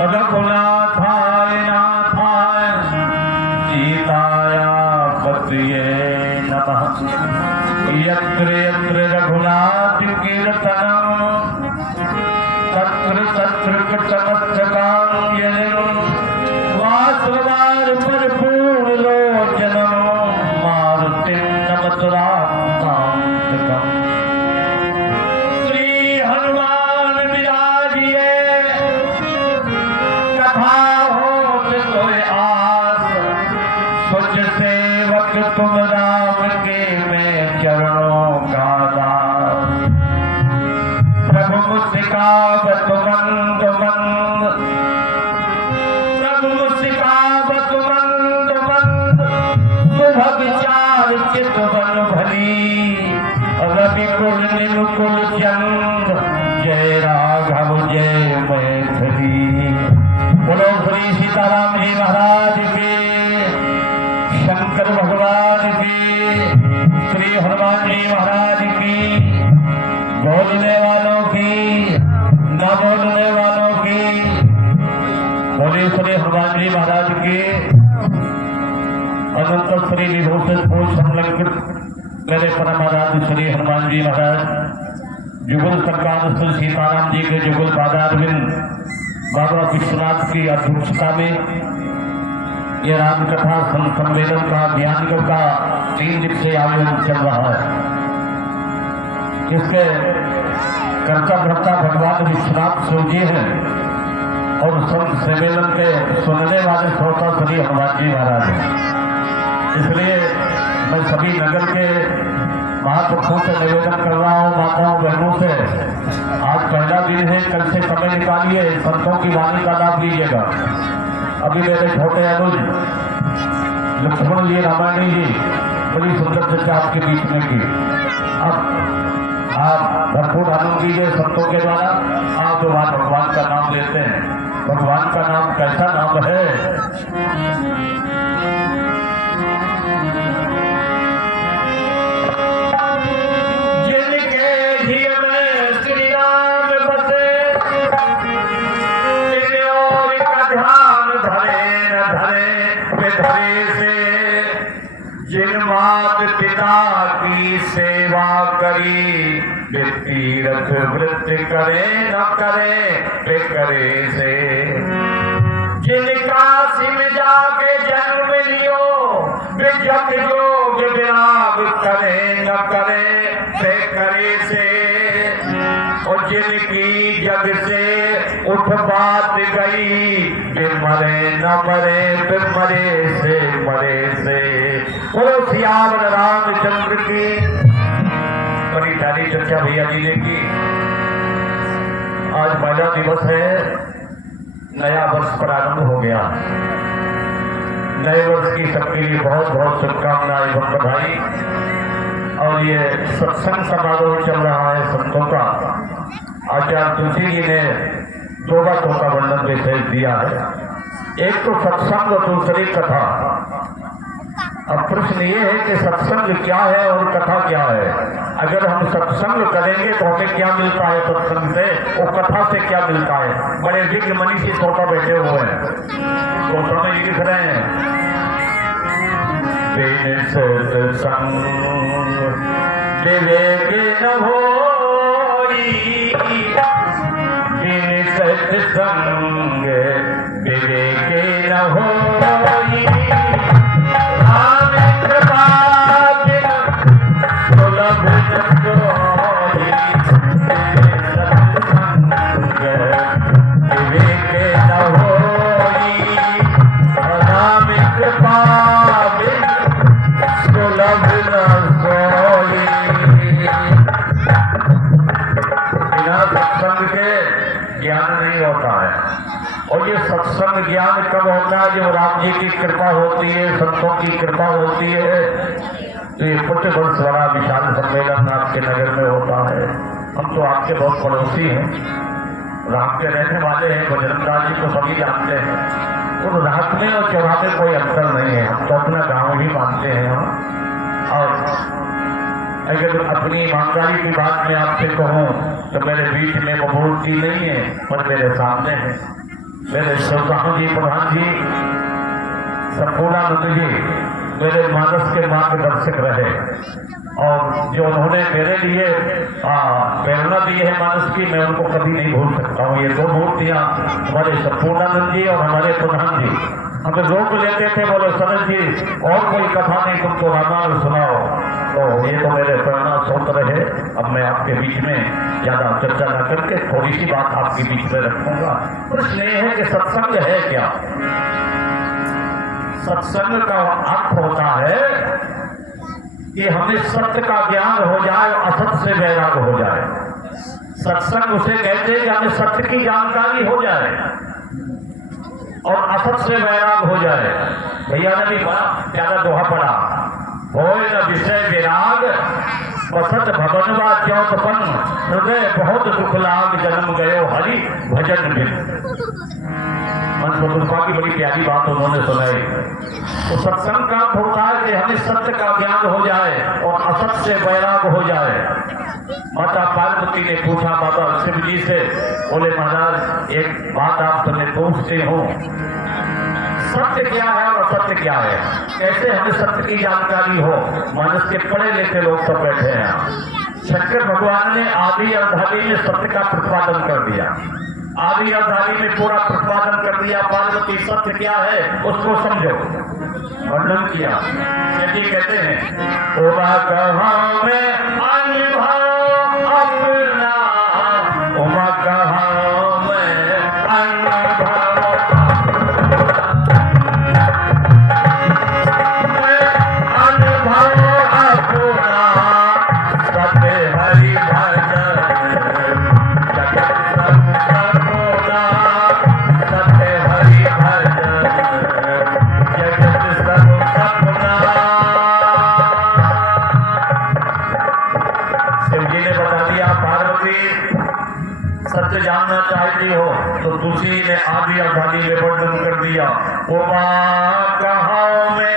रघुनाथाय नाथाय सीताया पतये नमः। यत्र यत्र रघुनाथ कीर्तनम् तत्र तत्र कृतमस्तकाञ्जलिं वासवार परिपूर्ण लोचनं मारुतिं नमत रामकान्तकम्। श्री हनुमान विराजिए कथा होत कोई आस, सुच सेवक तुम राम के मैं चरणों का दास। प्रभु मुस्काबत मंद मंद, प्रभु मुस्काबत मंद मंद, शुभ विचार चितवन भली। रवि कुल निमुकुल चंद, जय राघव जय मैथिली। बोलो श्री सीताराम जी महाराज की, शंकर भगवान की, श्री हनुमान जी महाराज की, बोलने वालों की न बोलने वालों की। बोले श्री हनुमान जी महाराज की। अनंत श्री विभूषित फूल संलग्न मेरे परम आराध्य श्री हनुमान जी महाराज, जुगल सरकार श्री सीताराम जी के जुगल पादारविंद बाबा विश्वनाथ की अध्यक्षता में ये रामकथा सम्मेलन का ज्ञान का 3 दिवसीय आयोजन चल रहा है। इसके कर्ता भर्ता भगवान विश्वनाथ शिव जी हैं और संत सम्मेलन के सुनने वाले श्रोता श्री हनुमान जी महाराज हैं। इसलिए मैं सभी नगर के महापुरुषों से निवेदन कर रहा हूँ, माताओं बहनों से, आज पहला दिन है, कल से समय निकालिए, संतों की वाणी का लाभ लीजिएगा। अभी मेरे छोटे अनुज लक्ष्मण जी रामायणी जी बड़ी सुंदर चर्चा आपके बीच में की। अब आप भरपूर आनंद कीजिए संतों के द्वारा। आप जो वहां भगवान का नाम लेते हैं, भगवान का नाम कैसा नाम है? जिनके हिय में श्री राम बसे, तिन और का ध्यान धरे न धरे धरे से। जिन मात पिता की सेवा करी, वे तीर्थ व्रत करे न करे वे करे से। जिनका सिम जाके जन्म लियो, वे जग योग विराग करे न करे वे करे से। और जिनकी जग से उठ बात गई, वे मरे न मरे वे मरे से मरे से। बोलो सियावर रामचंद्र की। बड़ी सारी चर्चा भैया जी ने की। आज पहला दिवस है, नया वर्ष प्रारंभ हो गया। नए वर्ष की सबके लिए बहुत बहुत शुभकामनाएं एवं बधाई। और ये सत्संग समारोह चल रहा है संतों का। आचार्य तुलसी जी ने 2 बातों का वर्णन विशेष दिया है। एक तो सत्संग और दूसरी कथा। अब प्रश्न ये है कि सत्संग क्या है और कथा क्या है? अगर हम सत्संग करेंगे तो हमें क्या मिलता है सत्संग से, और कथा से क्या मिलता है? बड़े विज्ञ मनीषी श्रोता बैठे हुए हैं, तो समय लिख रहे हैं। बिन सत्संग विवेक न होई, बिन सत्संग विवेक न होई। और ये सत्संग ज्ञान कब होता है? जब राम जी की कृपा होती है, संतों की कृपा होती है। तो ये पुण्य वर्ष बड़ा विशाल सम्मेलन आपके नगर में होता है। हम तो आपके बहुत पड़ोसी हैं, राम के रहने वाले हैं, बजरंगदास जी को सभी जानते हैं। तो रात में और चौराहे में कोई अंतर नहीं है, हम तो अपना गाँव ही मानते हैं। और अगर अपनी ईमानदारी की बात मैं आपसे कहूँ तो मेरे बीच में वो मूर्ति नहीं है, पर मेरे सामने है। मेरे श्रोताओं जी, प्रधान जी, संपूर्णानंद जी मेरे मानस के मार्गदर्शक रहे और जो उन्होंने मेरे लिए प्रेरणा दी है मानस की, मैं उनको कभी नहीं भूल सकता हूँ। ये दो मूर्तियाँ हमारे संपूर्णानंद जी और हमारे प्रधान जी हमें रोक लेते थे, बोले सरल जी और कोई कथा नहीं, तुम तो रामायण सुनाओ। तो ये तो मेरे प्रेरणा स्रोत रहे। अब मैं आपके बीच में ज्यादा चर्चा न करके थोड़ी सी बात आपके बीच में रखूंगा। प्रश्न ये है कि सत्संग है क्या? सत्संग का अर्थ होता है कि हमें सत्य का ज्ञान हो जाए, असत से वैराग हो जाए। सत्संग उसे कहते हैं कि हमें सत्य की जानकारी हो जाए और असत से वैराग हो जाए। भैया ने भी बड़ा प्यारा दोहा पढ़ा, होय न विषय विराग बसत भवनवा चौथपन, हृदय बहुत दुख लाग जन्म गयो हरि भजन बिन। मनसुखा की बड़ी प्यारी बात उन्होंने सुनाई। तो सत्संग का होता है कि हमें सत्य का ज्ञान हो जाए और असत से वैराग हो जाए। माता पार्वती ने पूछा बाबा शिव जी से, बोले महाराज एक बात आपसे मैं पूछती हूँ, सत्य क्या है और असत्य क्या है? कैसे हमें सत्य की जानकारी हो? मानस के पढ़े लिखे लोग सब बैठे हैं। शंकर भगवान ने आदि अवधारी में सत्य का प्रतिपादन कर दिया, आदि अवधारी में पूरा प्रतिपादन कर दिया। पार्वती सत्य क्या है उसको समझो, वर्णन किया। यदि कहते हैं उमा कहाँ में अनुभव अपना, उमा कहाँ में अनुभव सत्य जानना चाहती हो तो तुलसी ने आदि अवधानी में वर्णन कर दिया। उमा कहाँ में